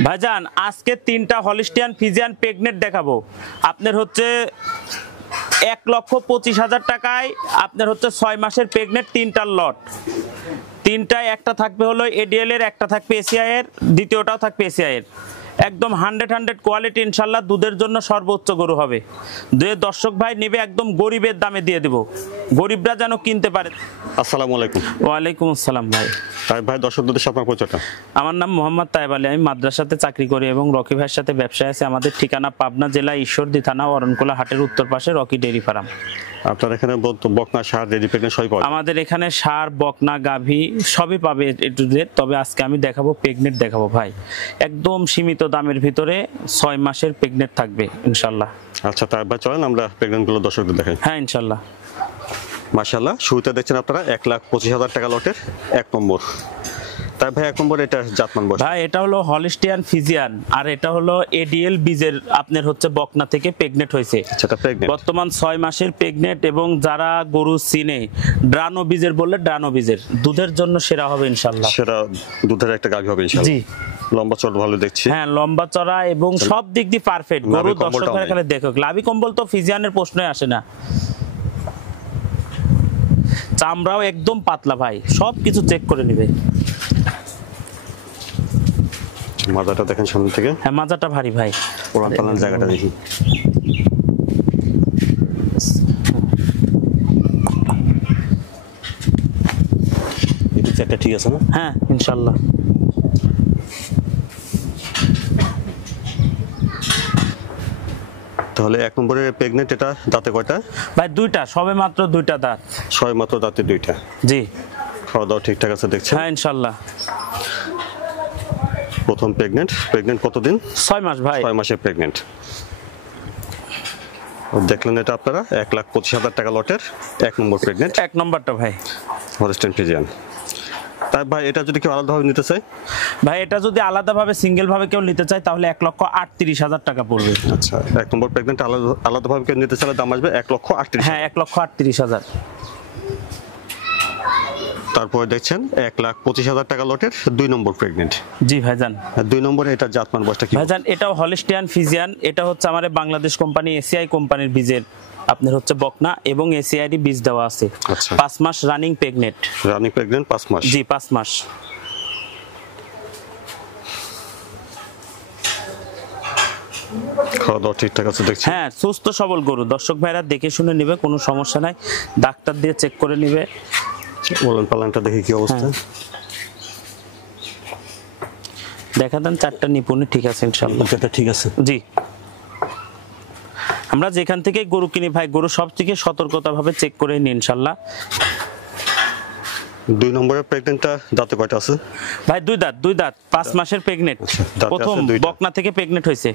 ভাইজান আজকে 3টা হলিস্টিয়ান ফিজিয়ান প্রেগনেন্ট দেখাবো। আপনার হচ্ছে 1,25,000 টাকায় আপনার হচ্ছে 6 মাসের প্রেগনেন্ট 3টার লট। 3টায় একটা থাকবে হলো এডিএল এর, একটা থাকবে এসিআই এর, দ্বিতীয়টাও থাকবে এসিআই এর। একদম 100 কোয়ালিটি ইনশাল্লাহ, দুধের জন্য সর্বোচ্চ গরু হবে। দুয়ে দর্শক ভাই নেবে একদম গরিবের দামে দিয়ে দেব, গরিবরা যেন কিনতে পারে। আসসালামু আলাইকুম। ওয়ালাইকুম আসসালাম ভাই। ভাই দর্শকদের সাথে আপনার পরিচয়টা? আমার নাম মোহাম্মদ তায়েব আলী, আমি মাদ্রাসাতে চাকরি করি এবং রকি ভাইয়ের সাথে ব্যবসায় আছে। আমাদের ঠিকানা পাবনা জেলা ঈশ্বরদী থানা অরণকুলা হাটের উত্তর পাশে রকি ডেইরি ফার্ম। আপনার এখানে বকনা সার রেডি প্রেগনেন্ট সবই পাবে? আমাদের এখানে সার বকনা গাভী সবই পাবে এ টু জেড। তবে আজকে আমি দেখাবো প্রেগনেন্ট দেখাবো ভাই, একদম সীমিত দামের ভিতরে 6 মাসের প্রেগনেন্ট থাকবে ইনশাল্লাহ। আচ্ছা তাই ভাই চলেন আমরা প্রেগনেন্ট গুলো দর্শকদের দেখাই। হ্যাঁ ইনশাল্লাহ। মাশাআল্লাহ, শুরুতে দেখছেন আপনারা 1,25,000 টাকা লটের 1 নম্বর। তাই ভাই 1 নম্বর এটা জাতমান বয়স? ভাই এটা হলো হলিস্টিয়ান ফিজিয়ান, আর এটা হলো এডিএল বীজের আপনার হচ্ছে বকনা থেকে প্রেগনেন্ট হয়েছে। আচ্ছা এটা প্রেগনেন্ট বর্তমান 6 মাসের প্রেগনেন্ট। এবং যারা গরু চিনে ড্রানো বীজের বললে ড্রানো বীজের, দুধের জন্য সেরা হবে ইনশাআল্লাহ। সেটা দুধের একটা গাভী হবে ইনশাআল্লাহ। জি লম্বা চড় ভালো দেখছি। হ্যাঁ লম্বা চড়া এবং সব দিক দিয়ে পারফেক্ট গরু। দর্শকরা এখানে দেখো লাভি কম্বল তো ফিজিয়ানের প্রশ্নই আসে না। চামড়াও একদম পাতলা ভাই, সব কিছু চেক করে নিবে। মাজাটা দেখেন সামনে থেকে। হ্যাঁ মাজাটা ভারী ভাই। পুরান পালান জায়গাটা দেখি। এই পিকচারটা ঠিক আছে না? হ্যাঁ ইনশাআল্লাহ। তাহলে 1 নম্বরের প্রেগনেন্ট, এটা দাঁতে কয়টা? ভাই 2টা, সবে মাত্র 2টা দাঁত। ছয় মাত্র দাঁতে 2টা। জি খাওয়া দাওয়া ঠিকঠাক আছে দেখছেন? হ্যাঁ ইনশাআল্লাহ। প্রথম প্রেগনেন্ট কতদিন? 6 মাস ভাই। 6 মাসের প্রেগনেন্ট। দেখলেন এটা আপনারা 1,25,000 টাকা লটের 1 নম্বর প্রেগনেন্ট 1 নম্বরটা ভাই হলিস্টিয়ান ফিজিয়ান। তাই ভাই এটা যদি কেউ আলাদাভাবে নিতে চায়? ভাই এটা যদি আলাদাভাবে সিঙ্গেল ভাবে কেউ নিতে চায় তাহলে 1,38,000 টাকা পড়বে। আচ্ছা 1 নম্বর প্রেগনেন্ট আলাদাভাবে কেউ নিতে চাইলে দাম আসবে 1,38,000। হ্যাঁ 1,38,000। তারপরে দেখছেন 1,25,000 টাকা লটের 2 নম্বর প্রেগনেন্ট। জি ভাইজান। 2 নম্বরে এটা জাতমান বয়সটা কি? ভাইজান এটাও হলিস্টিয়ান ফিজিয়ান। এটা হচ্ছে আমাদের বাংলাদেশ কোম্পানি এসিআই কোম্পানির বীজের আপনার হচ্ছে বকনা এবং এসিআইডি বীজ দেওয়া আছে। আচ্ছা 5 মাস রানিং প্রেগনেন্ট। রানিং প্রেগনেন্ট 5 মাস? জি 5 মাস। খাওয়া দাওয়া ঠিকঠাক আছে দেখছি? হ্যাঁ সুস্থ সবল গরু, দর্শক ভাইরা দেখে শুনে নিবে, কোনো সমস্যা নাই। ডাক্তার দিয়ে চেক করে নিবে। বলেন পালানটা দেখি কি অবস্থা। দেখা দেন 4টা নিপুণে ঠিক আছে ইনশাআল্লাহ। এটা ঠিক আছে? জি আমরা যেখান থেকে গরু কিনি ভাই, গরু সব থেকে সতর্কতা ভাবে চেক করে নিন ইনশাআল্লাহ। 2 নম্বরের প্রেগনেন্টটা দাঁতে কয়টা আছে? ভাই 2 দাঁত 5 মাসের প্রেগনেন্ট। প্রথম বকনা থেকে প্রেগনেন্ট হয়েছে।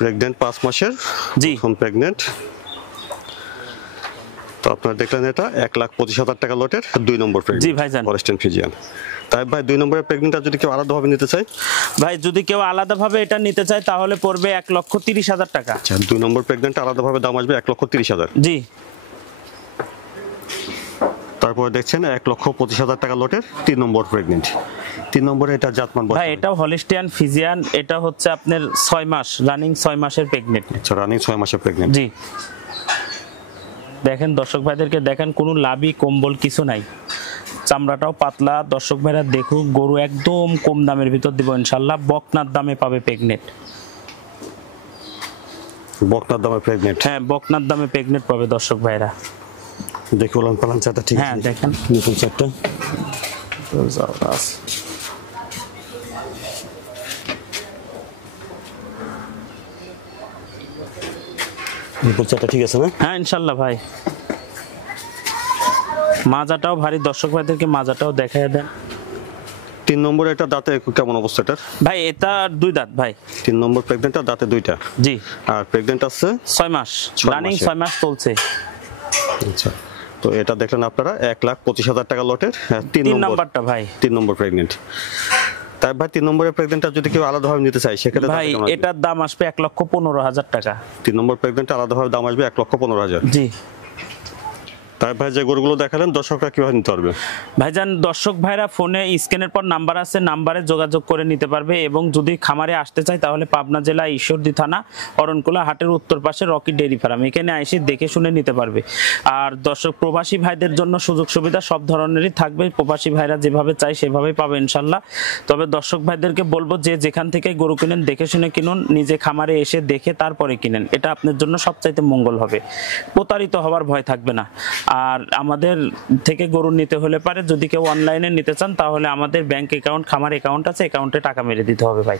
প্রেগনেন্ট 5 মাসের জি প্রথম প্রেগনেন্ট। তো আপনারা দেখলেন এটা 1,25,000 টাকা লটের 2 নম্বর প্রেগনেন্ট। জি ভাইজান। Holstein Friesian. তাই ভাই 2 নম্বরের প্রেগনেন্টটা যদি কেউ আলাদাভাবে নিতে চায়? ভাই যদি কেউ আলাদাভাবে এটা নিতে চায় তাহলে পড়বে 1,30,000 টাকা। আচ্ছা 2 নম্বর প্রেগনেন্ট আলাদাভাবে দাম আসবে 1,30,000। জি তারপরে দেখছেন 1,25,000 টাকা লটের 3 নম্বর প্রেগনেন্ট। 3 নম্বরে এটা জাতমান বয়স? ভাই এটাও হলিস্টিয়ান ফিজিয়ান। এটা হচ্ছে আপনার 6 মাস রানিং 6 মাসের প্রেগনেন্ট। আচ্ছা রানিং 6 মাসের প্রেগনেন্ট। জি দেখেন দর্শক ভাইদেরকে দেখেন, কোনো লাভি কম্বল কিছু নাই, চামড়াটাও পাতলা। দর্শক ভাইরা দেখুক, গরু একদম কম দামের ভিতর দিব ইনশাআল্লাহ। বকনার দামে পাবে প্রেগনেন্ট। বকনার দামে প্রেগনেন্ট? হ্যাঁ বকনার দামে প্রেগনেন্ট পাবে দর্শক ভাইরা। দেখি বলেন পালান চাটা ঠিক আছে? হ্যাঁ দেখেন নতুন চারটা ঠিক আছে না? হ্যাঁ ইনশাআল্লাহ ভাই। মাজাটাও ভারী, দর্শক ভাইদেরকে মাজাটাও দেখায় দেন। 3 নম্বরে এটা দাঁতে কেমন অবস্থা এটার? ভাই এটা 2 দাঁত ভাই। 3 নম্বর প্রেগনেন্টটা দাঁতে 2টা? জি। আর প্রেগনেন্ট আছে 6 মাস রানিং 6 মাস চলছে। আচ্ছা তো এটা দেখলেন আপনারা 1,25,000 টাকা লটের 3 নম্বরটা ভাই। 3 নম্বর প্রেগনেন্ট। তাই ভাই 3 নম্বরের প্রেগনেন্টটা যদি কেউ আলাদাভাবে নিতে চায় সেক্ষেত্রে ভাই এটার দাম আসবে 1,15,000 টাকা। 3 নম্বর প্রেগনেন্ট আলাদাভাবে দাম আসবে 1,15,000। জি তাই ভাই যে গরুগুলো দেখালেন দর্শকরা কিভাবে নিতে পারবে? ভাইজান দর্শক ভাইরা ফোনে স্ক্যানের পর নাম্বার আছে, নাম্বারে যোগাযোগ করে নিতে পারবে এবং যদি খামারে আসতে চায় তাহলে পাবনা জেলা ঈশ্বরদী থানা অরণকুলা হাটের উত্তর পাশে রকি ডেইরি ফার্ম, এখানে এসে দেখে শুনে নিতে পারবে। আর দর্শক প্রবাসী ভাইদের জন্য সুযোগ সুবিধা সব ধরনেরই থাকবে, প্রবাসী ভাইরা যেভাবে চায় সেভাবেই পাবে ইনশাল্লাহ। তবে দর্শক ভাইদেরকে বলবো যে যেখান থেকে গরু কিনেন দেখে শুনে কিনুন, নিজে খামারে এসে দেখে তারপরে কিনেন, এটা আপনার জন্য সবচাইতে মঙ্গল হবে, প্রতারিত হওয়ার ভয় থাকবে না। আর আমাদের থেকে গরু নিতে হলে পারে যদি কেউ অনলাইনে নিতে চান তাহলে আমাদের ব্যাংক অ্যাকাউন্ট, খামার অ্যাকাউন্ট আছে, অ্যাকাউন্টে টাকা মেরে দিতে হবে ভাই।